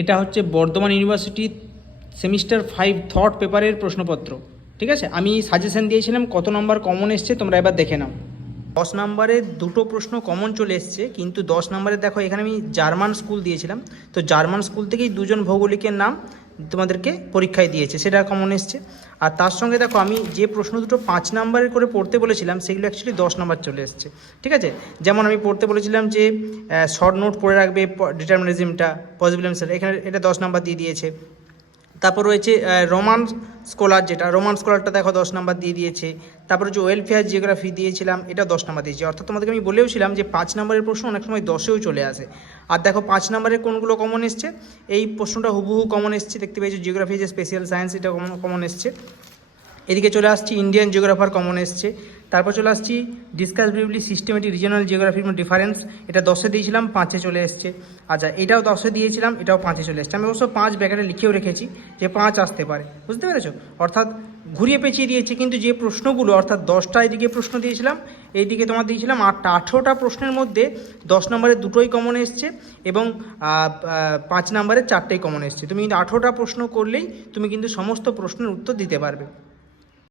এটা হচ্ছে Bardhaman university semester 5 thought পেপারের প্রশ্নপত্র। ঠিক আছে, আমি সাজেশন দিয়েছিলাম কত নম্বর কমন এসছে তোমরা এবার দেখে নাও। 10 নম্বরে দুটো প্রশ্ন কমন চলে এসছে, কিন্তু 10 নম্বরে দেখো এখানে আমি জার্মান স্কুল দিয়েছিলাম, তো জার্মান স্কুল থেকেই দুজন ভৌগোলিকের নাম তোমাদেরকে পরীক্ষায় দিয়েছে, সেটা কমন এসছে। আর তার সঙ্গে দেখো আমি যে প্রশ্ন দুটো 5 নম্বরের করে পড়তে বলেছিলাম সেগুলো অ্যাকচুয়ালি 10 নম্বর চলে এসছে। ঠিক আছে, যেমন আমি পড়তে বলেছিলাম যে শর্ট নোট পড়ে রাখবে ডিটারমিনিজমটা, পজিটিভ অ্যান্সার, এখানে এটা 10 নম্বর দিয়ে দিয়েছে। তারপর রয়েছে রোমান স্কলার, যেটা রোমান স্কলারটা দেখো 10 নাম্বার দিয়ে দিয়েছে। তারপরে যে ওয়েলফেয়ার জিওগ্রাফি দিয়েছিলাম এটা 10 নাম্বার দিয়েছে। অর্থাৎ তোমাদেরকে আমি বলেওছিলাম যে 5 নম্বরের প্রশ্ন অনেক সময় 10এও চলে আসে। আর দেখো 5 নম্বরের কোনগুলো কমন এসছে, এই প্রশ্নটা হুবহু কমন এসছে, দেখতে পেয়েছো জিওগ্রাফি যে স্পেশাল সায়েন্স এটা কমন এসছে। এদিকে চলে আসছি ইন্ডিয়ান জিওগ্রাফার কমন এসছে। তারপর চলে আসছি ডিসকাস ব্রিফলি সিস্টেমেটিক রিজিওনাল জিওগ্রাফির মধ্যে ডিফারেন্স, এটা 10-এ দিয়েছিলাম, 5-এ চলে এসছে। আচ্ছা, এটাও 10-এ দিয়েছিলাম, এটাও 5-এ চলে এসছে। আমি অবশ্য 5 ব্র্যাকেটে লিখেও রেখেছি যে 5 আসতে পারে, বুঝতে পেরেছো? অর্থাৎ ঘুরিয়ে পেঁচিয়ে দিয়েছে, কিন্তু যে প্রশ্নগুলো অর্থাৎ 10টা এদিকে প্রশ্ন দিয়েছিলাম, এইদিকে তোমার দিয়েছিলাম 8টা। 18টা প্রশ্নের মধ্যে 10 নম্বরের দুটোই কমন এসছে এবং 5 নম্বরের 4টেই কমন এসছে। তুমি কিন্তু 18টা প্রশ্ন করলেই তুমি কিন্তু সমস্ত প্রশ্নের উত্তর দিতে পারবে।